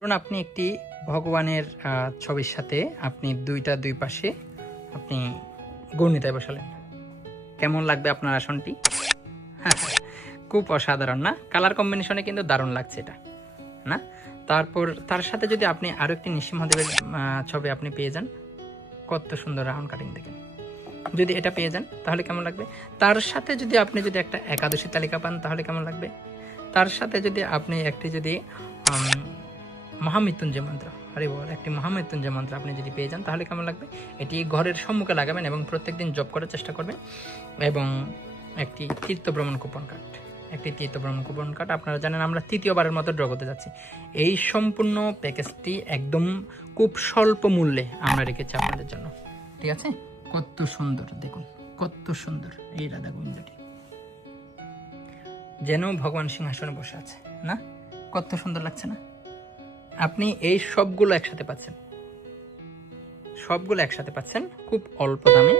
ধরুন আপনি একটি ভগবানের ছবির সাথে আপনি দুই পাশে আপনি গণিতায় বসালেন, কেমন লাগবে আপনার আসনটি? খুব অসাধারণ না? কালার কম্বিনেশনে কিন্তু দারুণ লাগছে এটা, না? তারপর তার সাথে যদি আপনি আরও একটি নৃসিংহদেবের ছবি আপনি পেয়ে যান, কত সুন্দর রাউন্ড কাটিং দেখেন। যদি এটা পেয়ে যান তাহলে কেমন লাগবে? তার সাথে যদি আপনি একটা একাদশী তালিকা পান তাহলে কেমন লাগবে? তার সাথে যদি আপনি একটি মহামৃত্যুঞ্জয় মন্ত্র, আরে বল, একটি মহামৃত্যুঞ্জয় মন্ত্র আপনি যদি পেয়ে যান তাহলে কেমন লাগবে? এটি ঘরের সম্মুখে লাগাবেন এবং প্রত্যেকদিন জপ করার চেষ্টা করবেন। এবং একটি তীর্থভ্রমণ কুপন কার্ড, আপনারা জানেন আমরা তৃতীয়বারের মতো ড্র করতে যাচ্ছি। এই সম্পূর্ণ প্যাকেজটি একদম খুব স্বল্প মূল্যে আমরা রেখেছি আপনাদের জন্য, ঠিক আছে? কত সুন্দর দেখুন, কত সুন্দর এই রাধা গোবিন্দটি, যেন ভগবান সিংহাসনে বসে আছে, না? কত সুন্দর লাগছে না? আপনি এই সবগুলো একসাথে পাচ্ছেন, খুব অল্প দামে।